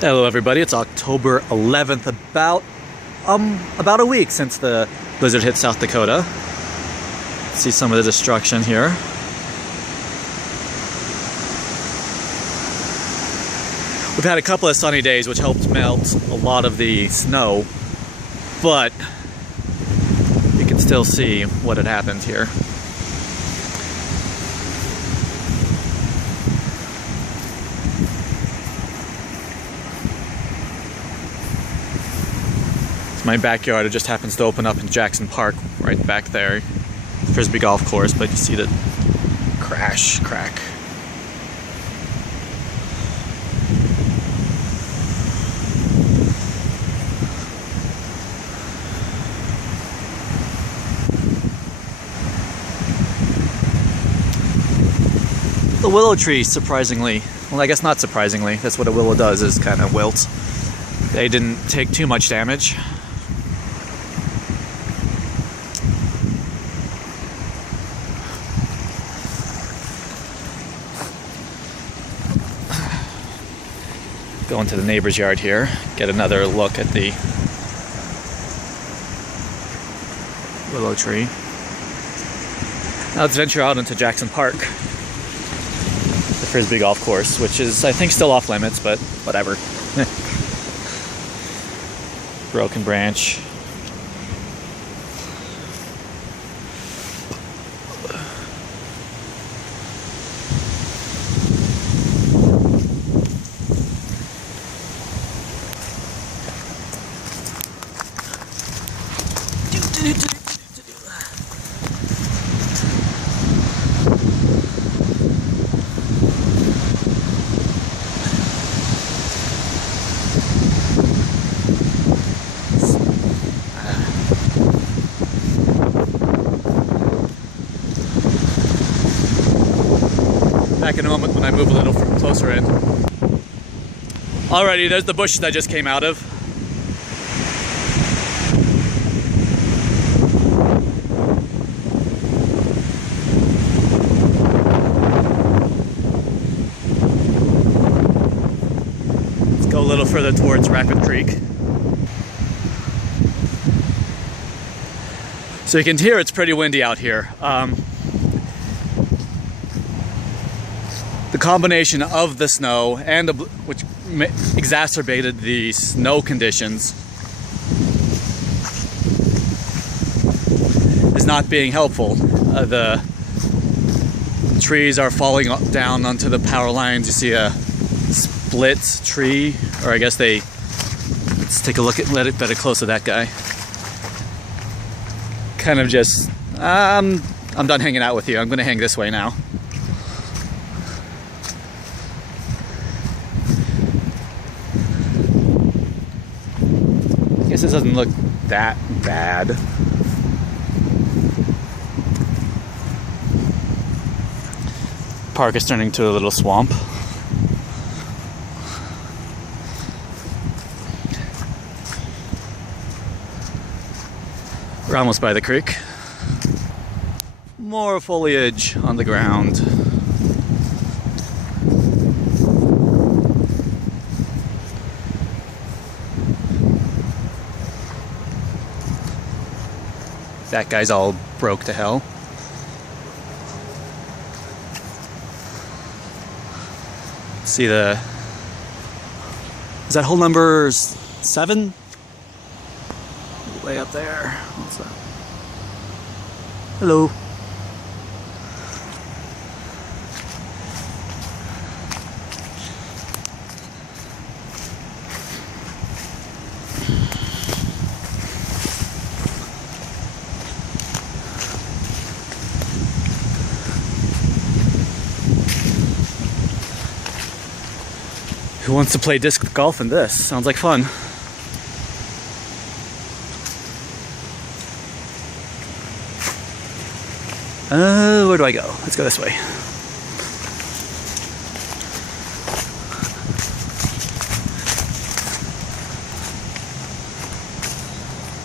Hello everybody, it's October 11th, about a week since the blizzard hit South Dakota. See some of the destruction here. We've had a couple of sunny days which helped melt a lot of the snow, but you can still see what had happened here. My backyard, it just happens to open up in Jackson Park right back there. Frisbee golf course, but you see the crack. The willow tree, surprisingly, well, I guess not surprisingly, that's what a willow does, is kind of wilt. They didn't take too much damage. Go into the neighbor's yard here, get another look at the willow tree. Now let's venture out into Jackson Park, the Frisbee golf course, which is, I think, still off limits, but whatever. Broken branch. Back in a moment when I move a little closer in. Alrighty, there's the bushes I just came out of. Let's go a little further towards Rapid Creek. So you can hear it's pretty windy out here. The combination of the snow and which exacerbated the snow conditions is not being helpful. The trees are falling down onto the power lines. You see a split tree, or I guess let's take a look at, better close to that guy. Kind of just, I'm done hanging out with you. I'm gonna hang this way now. Guess this doesn't look that bad. Park is turning to a little swamp. We're almost by the creek. More foliage on the ground. That guy's all broke to hell. See is that hole number 7? Way up there. What's that? Hello. Who wants to play disc golf in this? Sounds like fun. Where do I go? Let's go this way.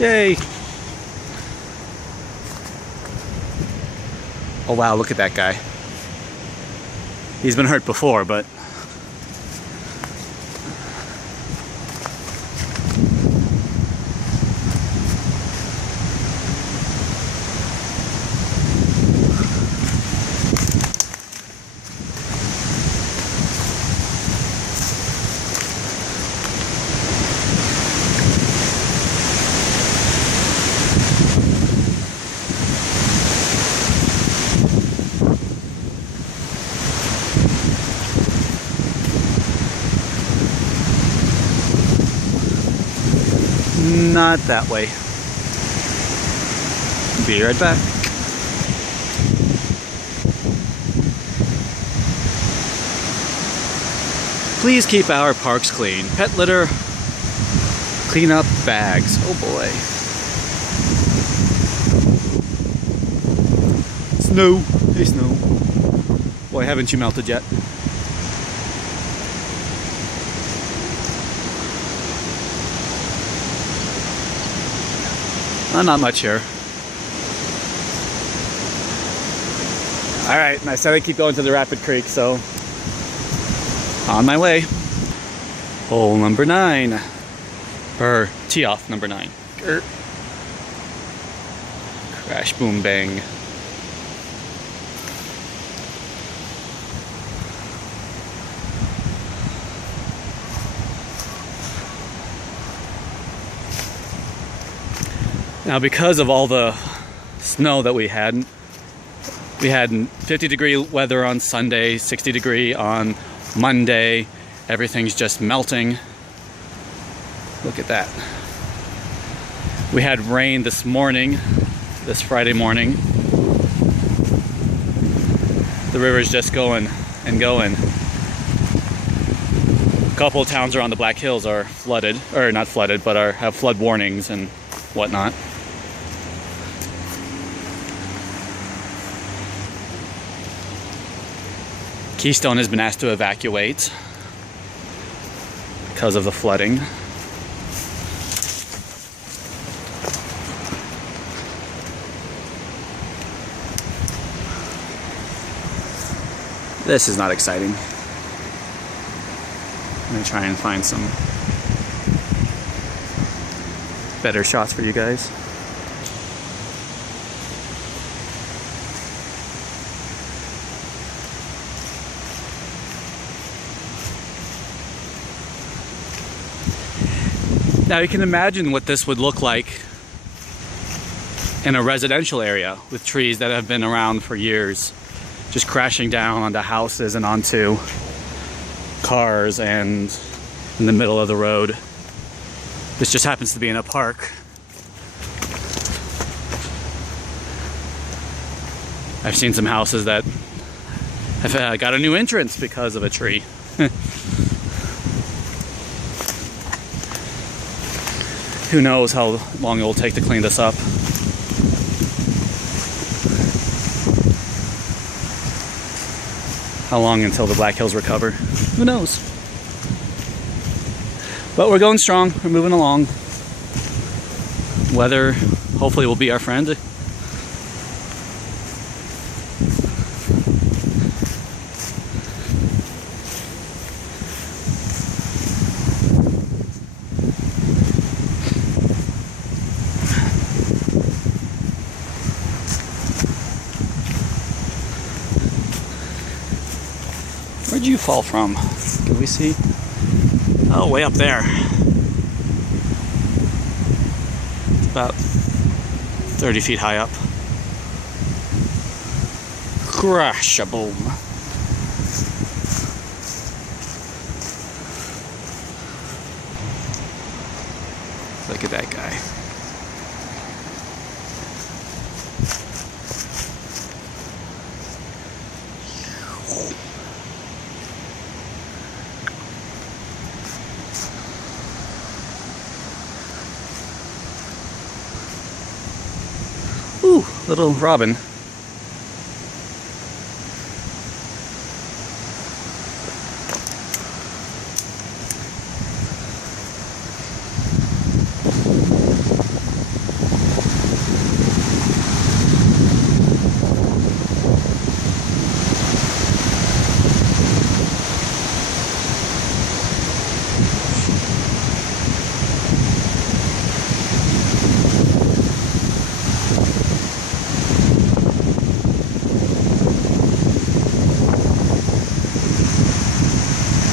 Yay! Oh wow, look at that guy. He's been hurt before, but not that way. Be right back. Please keep our parks clean. Pet litter, clean up bags. Oh boy. Snow. Hey, Snow. Boy, haven't you melted yet? Not much here. Alright, and I said I'd keep going to the Rapid Creek, so on my way. Hole number 9. Or tee off number 9. Crash, boom, bang. Now, because of all the snow that we had 50-degree weather on Sunday, 60-degree on Monday. Everything's just melting. Look at that. We had rain this morning, this Friday morning. The river's just going and going. A couple of towns around the Black Hills are flooded, or not flooded, but have flood warnings and whatnot. Keystone has been asked to evacuate because of the flooding. This is not exciting. I'm gonna try and find some better shots for you guys. Now you can imagine what this would look like in a residential area with trees that have been around for years, just crashing down onto houses and onto cars and in the middle of the road. This just happens to be in a park. I've seen some houses that have got a new entrance because of a tree. Who knows how long it will take to clean this up. How long until the Black Hills recover? Who knows? But we're going strong, we're moving along. Weather hopefully will be our friend. Where'd you fall from? Can we see? Oh, way up there. It's about 30 feet high up. Crash-a-boom. Look at that guy. Ooh, little robin.